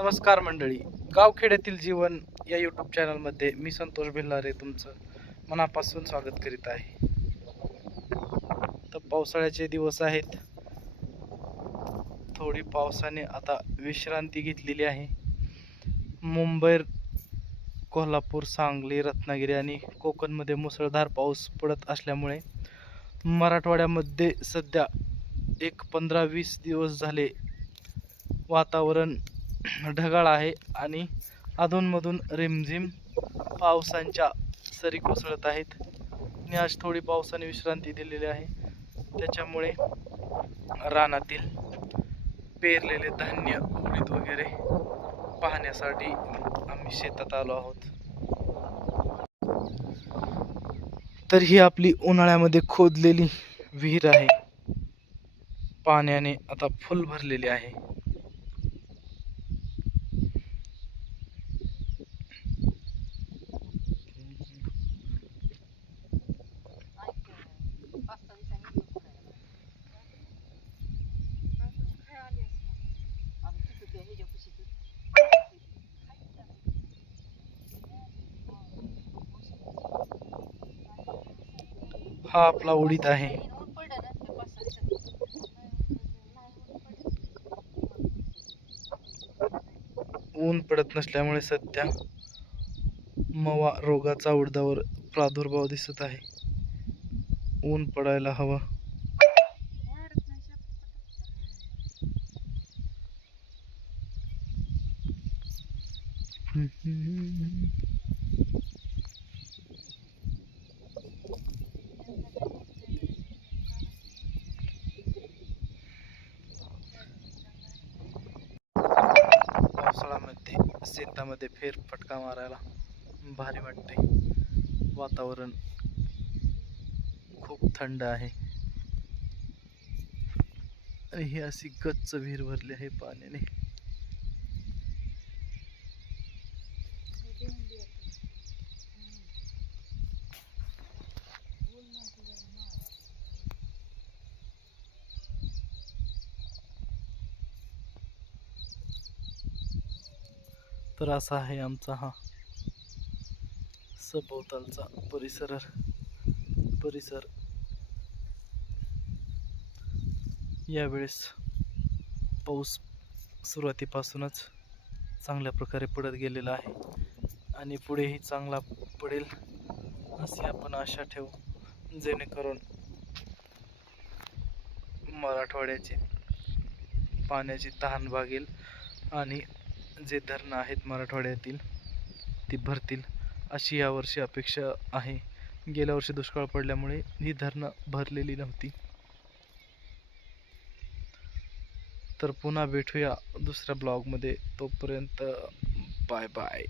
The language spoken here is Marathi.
नमस्कार मंडळी. गावखेड्यातील जीवन या यूट्यूब चॅनलमध्ये मी संतोष भिल्लारे तुमचं मनापासून स्वागत करीत आहे. तर पावसाळ्याचे दिवस आहेत. थोडी पावसाने आता विश्रांती घेतलेली आहे. मुंबई कोल्हापूर सांगली रत्नागिरी आणि कोकणमध्ये मुसळधार पाऊस पडत असल्यामुळे मराठवाड्यामध्ये सध्या एक पंधरा वीस दिवस झाले वातावरण ढगाळ आहे आणि अधूनमधून रिमझिम पावसांच्या सरी कोसळत आहेत. आणि आज थोडी पावसाने विश्रांती दिलेली आहे. त्याच्यामुळे रानातील पेरलेले धान्य उडीद वगैरे पाहण्यासाठी आम्ही शेतात आलो आहोत. तर ही आपली उन्हाळ्यामध्ये खोदलेली विहीर आहे. पाण्याने आता फुल भरलेली आहे. हा आपला उडीद आहे. ऊन पडत नसल्यामुळे सध्या मवा रोगाचा उडदावर प्रादुर्भाव दिसत आहे. ऊन पडायला हवं. पावसाळ्यामध्ये शेतामध्ये फेरफटका मारायला भारी वाटते. वातावरण खूप थंड आहे. आणि ही अशी गच्च विहीर भरली आहे पाण्याने. तर असा आहे आमचा हा. सभोवतालचा परिसर परिसर. यावेळेस पाऊस सुरुवातीपासूनच चांगल्या प्रकारे पडत गेलेला आहे. आणि पुढेही चांगला पडेल अशी आपण आशा ठेवू. जेणेकरून मराठवाड्याची पाण्याची तहान भागेल आणि जे धरणं आहेत मराठवाड्यातील ती भरतील अशी यावर्षी अपेक्षा आहे. गेल्या वर्षी दुष्काळ पडल्यामुळे ही धरणं भरलेली नव्हती. तर पुन्हा भेटूया दुसऱ्या ब्लॉगमध्ये. तोपर्यंत बाय बाय.